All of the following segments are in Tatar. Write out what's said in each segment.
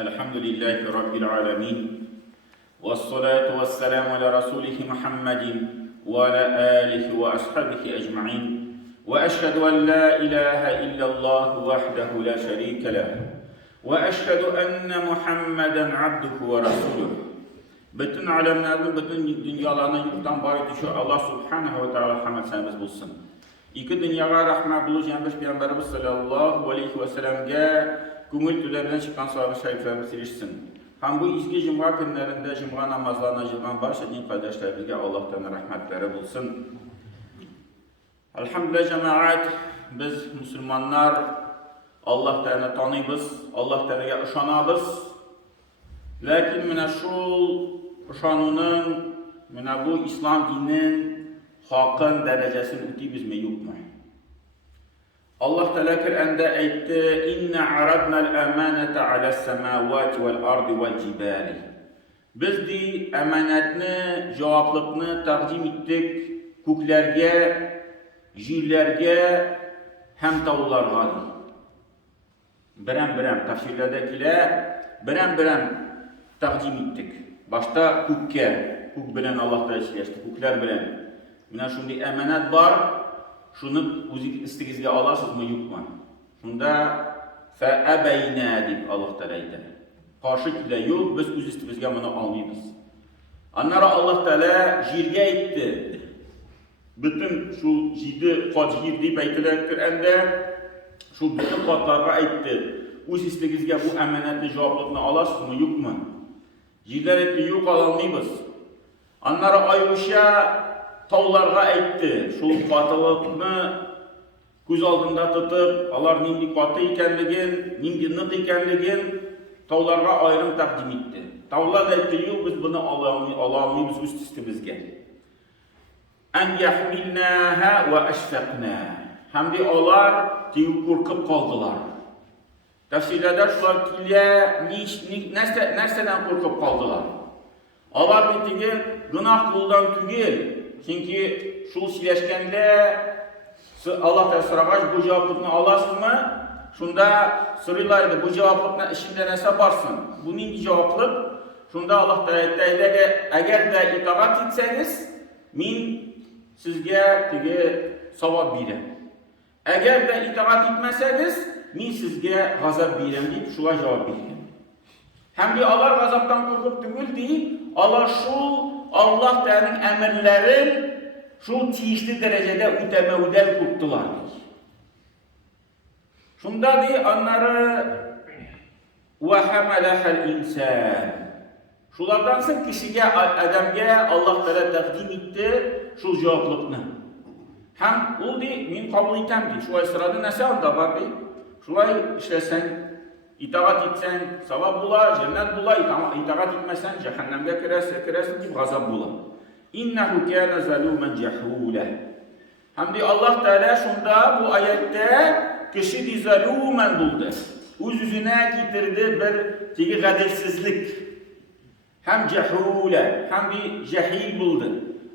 Elhamdülillahi Rabbil alemin. Vessalatu vesselamu ala Resulihi Muhammedin ve ala alihi ve ashabihi ecma'in. Ve eşhedü en la ilahe illallah vahdehu la şerike leh. Ve eşhedü enne Muhammeden abduhu ve resuluh. Bütün alemlerin, bütün dünyalarına yurttan bari düşüyor. Allah subhanahu ve teala hamd senemiz bulsun. İki dünyaya rahmet buluş yanmış Peygamberimiz sallallahu aleyhi ve sellem'e көңіл түлерден шыққан сауабы шәрифлеріміз ерішсін. Һәм бұл изге жұма күнлерінде жұма намазларына жиылған барша дин қардашларымызға Аллаһтан рахмәтләре булсын. Elhamdülillah cemaat, biz Müslümanlar Allah Teala'ны tanıyız, Allah Teala'ya ышанабыз. Lakin менә шул ышануның, менә bu İslam dininin hakkın derecesini ütüyüzmü yokmu? Allah Teala Kur'an'da aytdı: "İnna aradnal emanete alas semawati vel ardi vel cibali." Biz de emanetni, cevaplıkni takdim ettik köklerge, jirlerge hem tağlarga. Biren tafsirlerdekiler biren takdim ettik. Başta kökke, kök bilen Allah Teala işleşti, kökler bilen. Mina şundi emanet var. Şunu istigizge alasız mı yok mu? Şunda فَأَبَيْنَا deyip Allah Teala aytdı. Karşı kile yok, biz öz istigizge bunu almayız. Anlara Allah Teala jirge aytdı. Bütün şu jidi kat jir deyip ayttılar Kur'an'da. Şu bütün katlarga aytdı. Öz istigizge bu emanetli cevaplıkını alasız mı yok mu? Jirler aytdı, yok alamayız. Anlara ayrışa tağlarga aytdı. Şul katılıkны göz aldında tutup, alar nindi katı ikenligin, nindi nık ikenligin tağlarga ayrım takdim etti. Tağlar da aytdı, yok biz bunu alamayız üst üstümüzge. En yahmilnaha ve eşfaqna. Hem de alar diye korkup kaldılar. Tefsirlerde şular kile nereden korkup kaldılar? Alar bitigi günah kıldan tügel. Çünkü şul sileşkende Allah Teala soragaç bu cevaplıkını alasın mı? Şunda soruyorlardı bu cevaplıkına işimde ne yaparsın? Bu neydi cevaplık? Şunda Allah Teala eğer de itaat etseniz min sizge tege savab birem. Eğer de itaat etmeseniz min sizge gazap birem deyip şula cevap birem. Hem de Allah gazaptan korkup tügül deyip Allah şul Allah Teala'nın emirlerin şu tiyişli derecede ütemevden kurttular. Şunda di onları وَحَمَلَهَا الْاِنْسَانِ Şulardan sırf kişiye, adamge Allah Teala takdim etti şu cevaplıkını. Hem o di min kabul etem di. Şulay sırada nasıl da var di. Şulay işlesen, itaat etsen savab bula, cennet bula, itaat etmezsen cehennemde kirersin ki gazap bula. İnnehu kâne zalûmen cehûle. Hem de Allah Teala şunda bu ayette kişi de zalûmen buldu. Yüzüne getirdi bir teki gadelsizlik. Hem cehûle, hem de cehil buldu.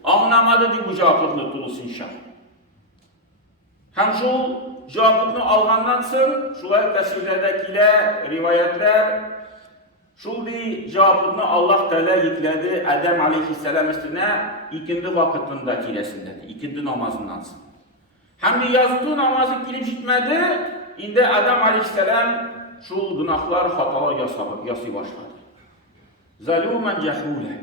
Anlamadı di bu cevaplıkını tulus inşallah. Hem şu cevaplıkını alğandan sonra şulay tefsirlerdekiler, rivayetler şul di cevaplıkını Allah Teala yükledi Adem aleyhisselam üstüne ikindi vakitinde tilesindeydi, ikindi namazından sonra. Hem de yazdığı namazı girip gitmedi, indi Adem aleyhisselam şul günahlar, hatalar yası başladı. Zalûmen cehûle.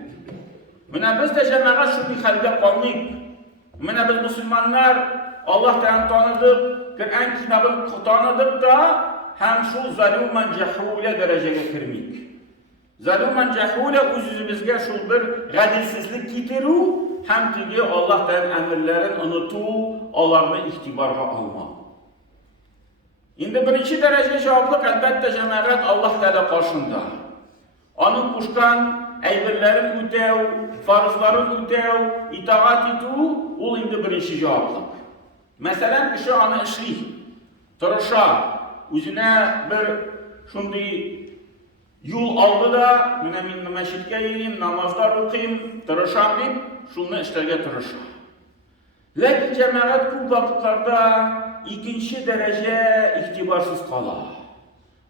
Mine biz de cemaat şu bir halde kalmayıp, mine biz Müslümanlar Allah Teala'nı tanıdık, Kur'an kitabını tanıdık da hem şu zalûmen cehûle dereceye girmeyik. Zalûmen cehûle üzümüzge şu bir gadilsizlik getiru, hem tüge Allah Teala'nın emirlerini unutu, onlarını ihtibarga alma. Şimdi birinci derece cevaplık elbette cemaat Allah Teala karşında. Onu kuşkan eybirlerin ütev, farzların ütev, itaat etu, o indi birinci cevaplık. Mesela kişi onu işli, tırışa, üzerine bir şimdi yol aldı da, min meşitke yiyeyim, namazlar okuyayım, tırışam deyip, şunu işlerge tırışa. Lakin cemaat bu vakitlerde ikinci derece ihtibarsız kala.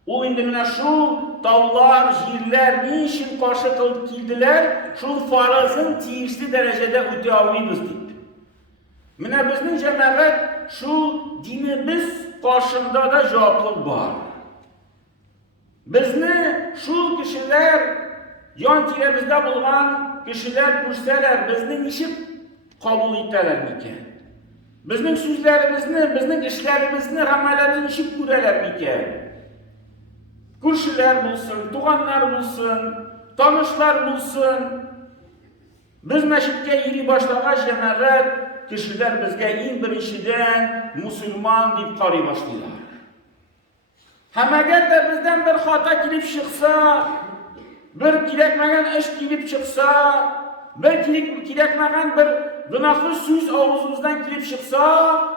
Ул инде менә шул таулар, җирләр ни өчен каршы килделәр, шул фарызын тиешле дәрәҗәдә үтә алмыйбыз дип. Менә безнең җәмәгать шул динебез каршында да җаваплык бар. Безне шул кешеләр, ян тирәбездә булган кешеләр күрсәләр, безне ничек кабул итәләр микән? Безнең сүзләребезне, безнең эшләребезне, гамәлләрне ничек күрәләр микән? Күршеләр булсын, туганнар булсын, танышлар булсын. Без мәчеткә йөри башлагач, җәмәгать кешеләр безгә иң беренчедән мусульман дип карый башлыйлар. Һәм әгәр дә бездән бер хата килеп чыкса, бер кирәкмәгән эш килеп чыкса, бер кирәкмәгән бер гөнаһлы сүз авызыбыздан килеп чыкса,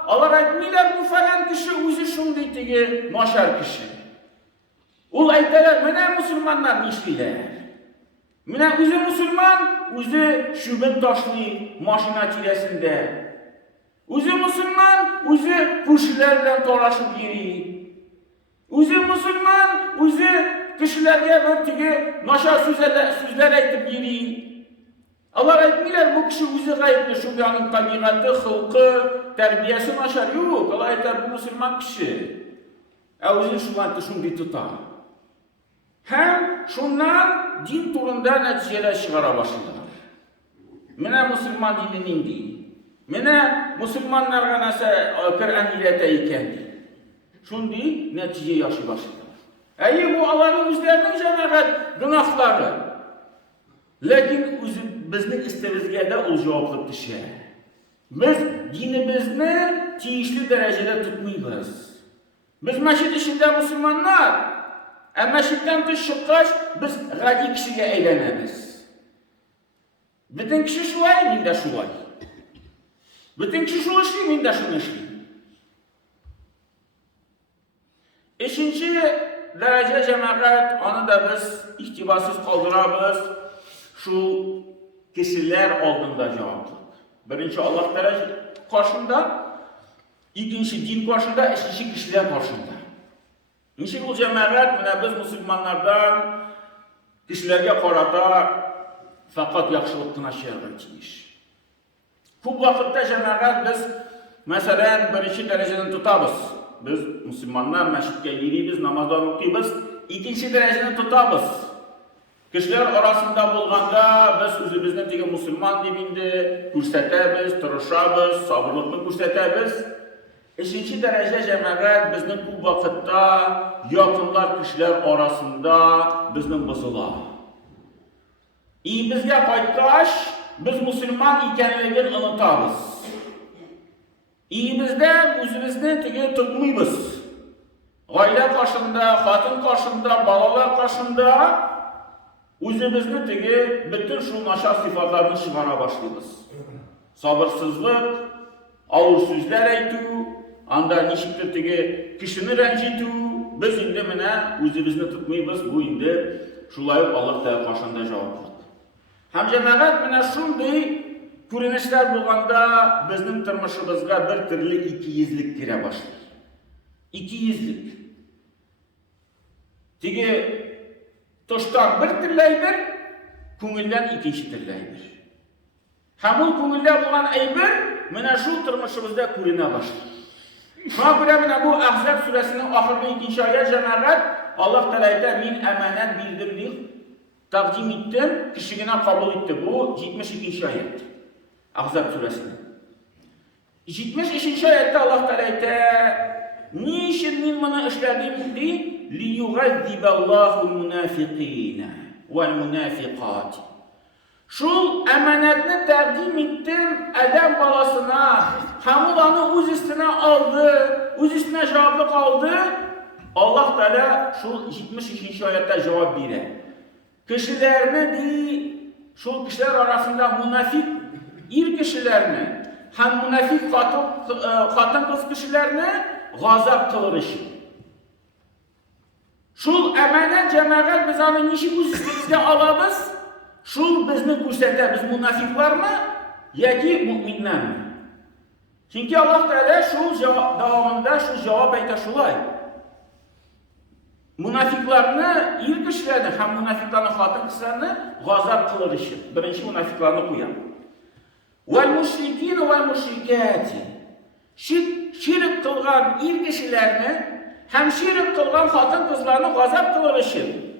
алар әйтмиләр, бу фәлән кеше үзе шундый теге начар кеше. Ул әйтәләр, менә мусульманнар нишлиләр. Менә үзе мусульман, үзе шүбен ташлый машина тирәсендә. Үзе мусульман, үзе күршеләр белән талашып йөри. Үзе мусульман, үзе кешеләргә бер теге начар сүзләр әйтеп йөри. Алар әйтмиләр, бу кеше үзе гаепле, шул аның табигаты, хылкы, тәрбиясе начар. Юк, алар әйтәләр, бу мусульман кеше. Ә үзе шундый тота. Һәм шуннан дин турында нәтиҗәләр чыгара башлыйлар. Менә мусульман дине нинди? Менә мусульманнарга нәрсә Коръән өйрәтә икән ди. Шундый нәтиҗә яшый башлыйлар. Әйе, бу аларның үзләренең җәмәгать гөнаһлары. Ләкин безнең истебезгә дә ул җаваплык төшә. Без динебезне тиешле дәрәҗәдә тотмыйбыз. Без мәчет эчендә мусульманнар, ә мәчеттән тыш чыккач, без гади кешегә әйләнәбез. Бөтен кеше шулай, мин дә шулай. Бөтен кеше шул эшли, мин дә шуны эшлим. Өченче дәрәҗә җәмәгать, аны да без игътибарсыз калдырабыз. Шул кешеләр алдында җаваплык. Беренче Аллаһ Тәгалә каршында, икенче дин каршында, өченче кешеләр каршында. Ничек ул җәмәгать, менә без мусульманнардан кешеләргә карата фақат яхшылык кына эшләргә тиеш. Күп вакытта җәмәгать без, мәсәлән, беренче дәрәҗәне тотабыз. Без мусульманнар мәчеткә йөрибез, намаздан укыйбыз, икенче дәрәҗәне тотабыз. Кешеләр арасында булганда без үзебезне теге мусульман дип инде күрсәтәбез, тырышабыз, сабырлыкны күрсәтәбез. Üçüncü dərəcə cəməqət bizning bu vaqtda yaxınlar kişilər arasında bizning bozula. Bizga qaytqaç biz musulmon ekanligini unutamiz. Bizdə özimizni tege tutmaymiz. Oila qarşında, xotin qarşında, balalar qarşında özimizni tege bütün şu naşar sifatlarını çıxara başlayırız. Sabırsızlıq, ağır sözlər aytу, anda nişiktir tege kişini rəncitu, biz indi mənə özimizni tutmayız, bu indi şulayıb Allah da qarşında cavablıq. Həm cəməqət mənə şunday görünüşlər bulğanda bizning turmushimizga bir türlü ikiyizlik kira başlayır. İkiyizlik. Tege toştan bir türləydir, көңілден ikinci türləydir. Həm o көңілdə bulğan əybir mənə şu turmushimizda görünə başlayır. Şuna görə mənə bu Ahzab surəsinin axırlı ikinci ayət cəməqət Allah Teala min əmanət bildirdik, təqdim etdim, kişiginə qabul etdi. Bu 72. ayət. Ahzab surəsinin. 72. ayətdə Allah Teala niçin min bunu işlədim di? Liyuğəzzibəllahu münafiqinə vəl-münafiqat. Şul əmanətini təqdim etdim Ədəm balasına, hamılanı öz üstünə aldı, öz üstünə cavablık aldı. Allah Teala şul 72. ayətdə cavab verir. Kişilərini di, şul kişilər arasında münafik ir kişilərini, həm münafik xatın qız kişilərini gazab qılır işi. Şul əmanət cəməqət biz onu nişi öz üstümüzdə alabız, şul bizni göstərdə, biz münafiklar mı, ya ki müminlər mi? Çünki Allah Teala şul davamında şu cavab ayta şulay. Münafiklarını, il kişilerini, hem münafiklarını, hatın kızlarını gazap kılır için. Birinci münafiklarını koyan. Vel müşrikîn vel müşrikâti. Şirk kılgan il kişilerini, hem şirk kılgan hatın kızlarını gazap kılır için.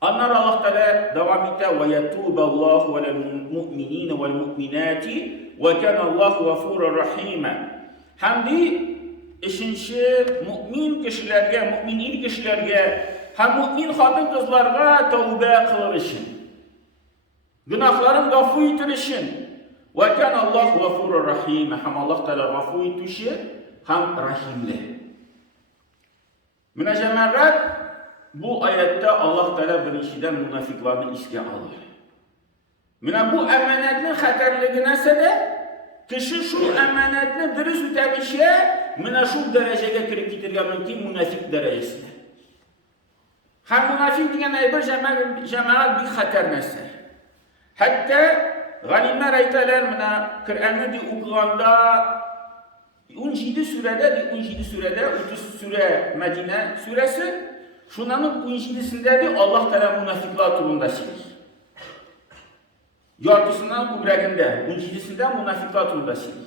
Onlar Allah Teala devam etti. Ve yetûballâhu velel mu'minîne vel mu'minâti ve kânallâhu gafûran rahîmen. Hem de işinci mümin kişilerge, mümin il kişilerge, hem mümin hatın kızlarga tövbe kılır için. Günahların gafu etir için. Ve kânallâhu gafûran rahîmen. Hem Allah Teala gafu etişi, hem rahimli. Müneccemler bu ayette Allah Teala birinciden münafiklarını iske alır. Mine bu emanetinin xatarlığına de kişi şu emanetini dürüst ütemişe mine şu dereceye kirip gitirgen mümkün münafik derecesine. Hem münafik diyen bir cemaat bir xatar mesele. Hatta galimler aytalar mine Kur'an'ı di okuğanda 17 surede 30 sure Medine suresi şunların 17'sinde de Allah Teala münafiklar turunda silir. Yartısından kubrekinde 17'sinde münafiklar turunda silir.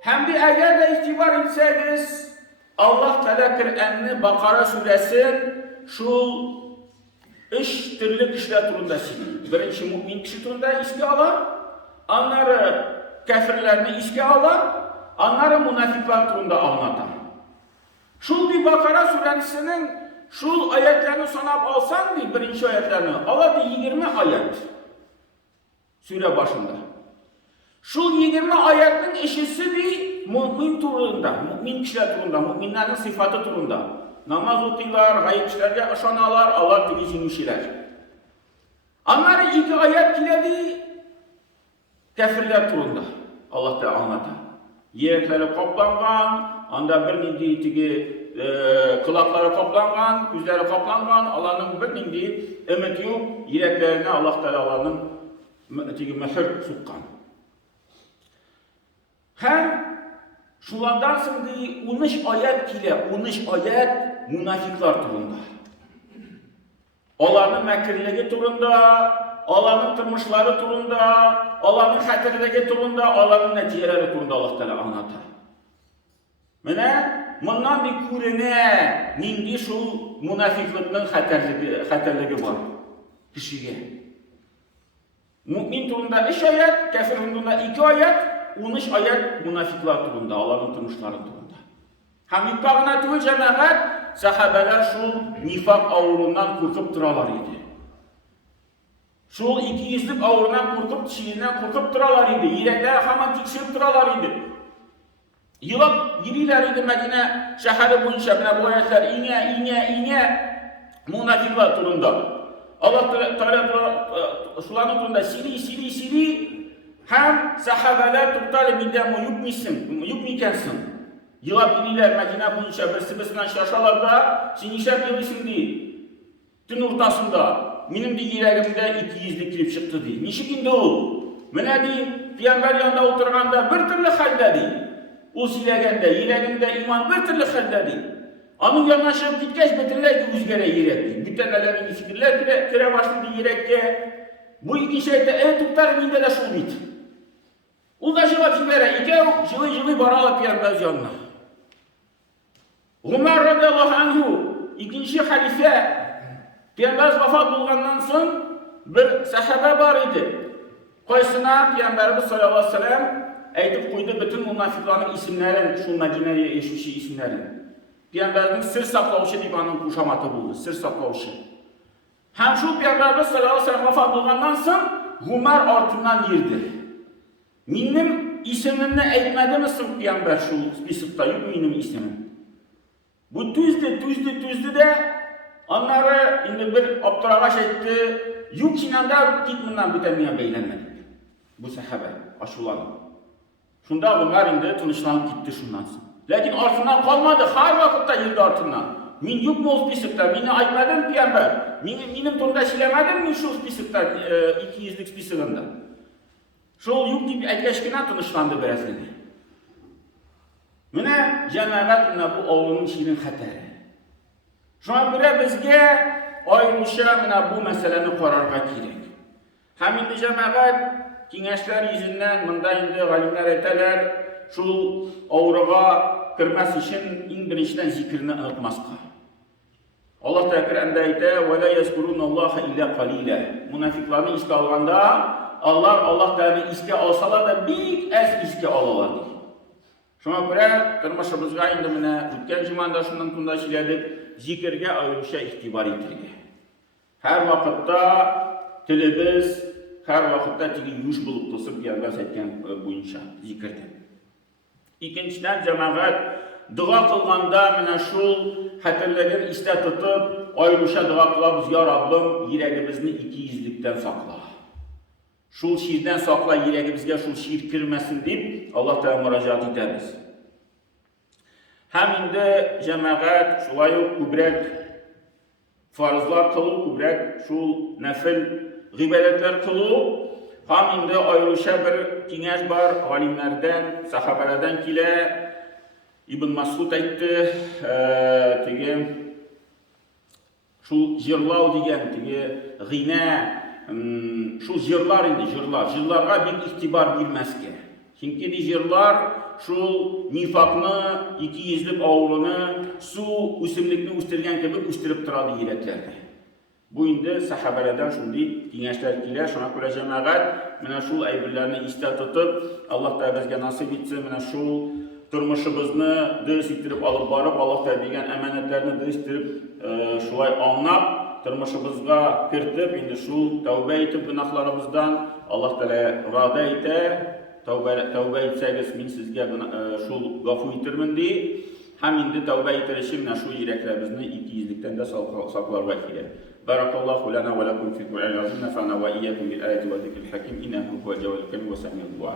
Hem de eğer de ihtibar etseniz Allah Teala Kur'an'ı Bakara suresi şu 3 türlü kişiler turunda silir. Birinci mümin kişi turunda iske alır, onları kafirlerini iske alır, onları münafiklar turunda anlatır. Şu bir Bakara suresinin şu ayetlerini sanab alsan bir birinci ayetlerini aladı 20 ayet sure başında. Şu 20 ayetin eşisi bir mümin turunda, mümin kişiler turunda, müminlerin sıfatı turunda. Namaz okuyorlar, gayb kişilerge aşanalar, Allah tügüsün işler. Onları 2 ayet kiledi kafirler turunda. Allah da anlatır. Yerleri kaplangan, anda bir nindi tigi kulakları kaplangan, yüzleri kaplangan, Allah'ın bir nindi ümit yok, yüreklerine Allah Teala'nın tigi mühür sokkan. Hem şulardan şimdi 13 ayet kile, 13 ayet münafiklar turunda. Onların mekirliği turunda, Allah'ın tırmışları turunda, Allah'ın hatırlığı turunda, Allah'ın neticeleri turunda Allah Teala anlatır. Mene, bundan bir kurene nindi şu münafikliğinin hatırlığı var kişiye. Mümin turunda 3 ayet, kafir turunda 2 ayet, 13 ayet münafiklar turunda, Allah'ın tırmışları turunda. Hem yukarına tüvü cemaat, sahabeler şu nifak ağırlığından korkup duralar idi. Şu 200'lük ağırından korkup, Çin'den korkup duralar idi. Yürekler hemen tiksinip duralar idi. Yılap giriler idi Medine şehri boyunca bu ayetler ine münafiklar turunda. Allah Teala şuların turunda sili hem sahabeler tutarlı birden yükmeykensin. Yılap giriler Medine boyunca birisinden şaşalar da sinişler bilirsin diye. Tün ortasında. Benim de yüreğimde 200'lik kirip çıktı diye. Nişik indi o? Mene diyeyim, Peygamber yanında oturganda bir türlü halde diye. O silegende, yüreğimde iman bir türlü halde diye. Onun yanına çıkıp gitkeş betirler ki üzgere yürek diye. Bütün ellerini fikirler kire başladı yürekte. Bu iki şeyde tutar minde de şul bit. O da cevap vere, iki baralı Peygamber yanına. Ömer radıyallahu anhu, ikinci halife, Peygamber vefat bulgandan sonra bir sahabe var idi. Koysuna Peygamberimiz sallallahu aleyhi ve sellem aytıp koydu bütün münafikların isimlerin, şu Medine'ye eşmişi isimlerin. Peygamberimiz sır saklavışı deyip onun kuşamatı buldu, sır saklavışı. Hem şu Peygamberimiz sallallahu aleyhi ve sellem vefat bulgandan sonra Ömer artından girdi. Benim isimimle etmedi mi sırf Peygamber şu bir sırtta yok benim ismim. Bu tüzdü de onları indi bir abduravaş etti. Yük inanda gitminden bitemeyen beylenmedi. Bu sahabe aşulanı. Şunda Ömer indi tınışlanıp gitti şundan sonra. Lakin artından kalmadı. Her vakitte yıldı artından. Min yük mu olsun bir sırtta? Beni aytmadın Peygamber. Benim turda silemedin mi şu bir sırtta 200'lük bir sırında? Şu yük deyip etkeşkine tınışlandı biraz dedi. Mine cemaat bu oğlunun şirin hatari. Şuna göre bizge ayrılışa bu meseleni kararga kirek. Hem indi cemaat kengeşler yüzünden mında indi galimler eteler şu avruğa kırmaz için in birinçten zikrini unutmazka. Allah Teala ayette ve la yezkurunallaha illa qalila. Münafiklerin iske alganda Allah Teala iske alsalar da bir az iske alalar. Şuna göre tırmışımızga indi mine ütken cumanda şundan tunda işledik zikirge ayrışa ihtibar etilge. Her vakitte tilimiz her vakitte tili yuş bulup tısıp gelmez etken boyunca zikirden. İkinciden cemaat dua kılganda mine şul hatırların iste tutup ayrışa dua kılabız ya Rabbim yüreğimizni ikiyüzlükten sakla. Şul şiirden sakla yüreğimizge şul şiir kirmesin deyip Allah Teala müracaat ederiz. Hem indi cemaat şulayı kübrek farzlar kılı, kübrek şul nefil gıybetler kılı. Hem indi ayrışa bir kengeş var alimlerden, sahabelerden kile İbn Mas'ud aytdı, şu jirlav diyen, gine, şu jirlar indi, jirlarga bir ihtibar bilmezke. Çünkü jirlar şu nifakını, iki yüzlük ağırlığını, su üstünlükünü üstürgen gibi üstürüp turadı yüreklerde. Bu indi sahabelerden şimdi kengeşler kiler, şuna göre cemaat, mine şu aybirlerini iste tutup, Allah da bizge nasip etsin, mine şu turmuşumuzni dös ettirip alıp barıp, Allah da bilgen emanetlerini dös ettirip, şulay anlap, turmuşumuzga kirtip, indi şu tövbe etip günahlarımızdan Allah Teala rada ete, tövbe etseniz min sizge şu gafu etirmin diye, hem indi tövbe etirişimle şu yüreklerimizni ikiyüzlükten de saklarga kiler. Barakallahu lana ve lakum fil Kur'an-ı Azim, nefa'na ve iyyakum bil ayati ve zikril hakim, innehu huve cevalil kerim ve semiyul dua.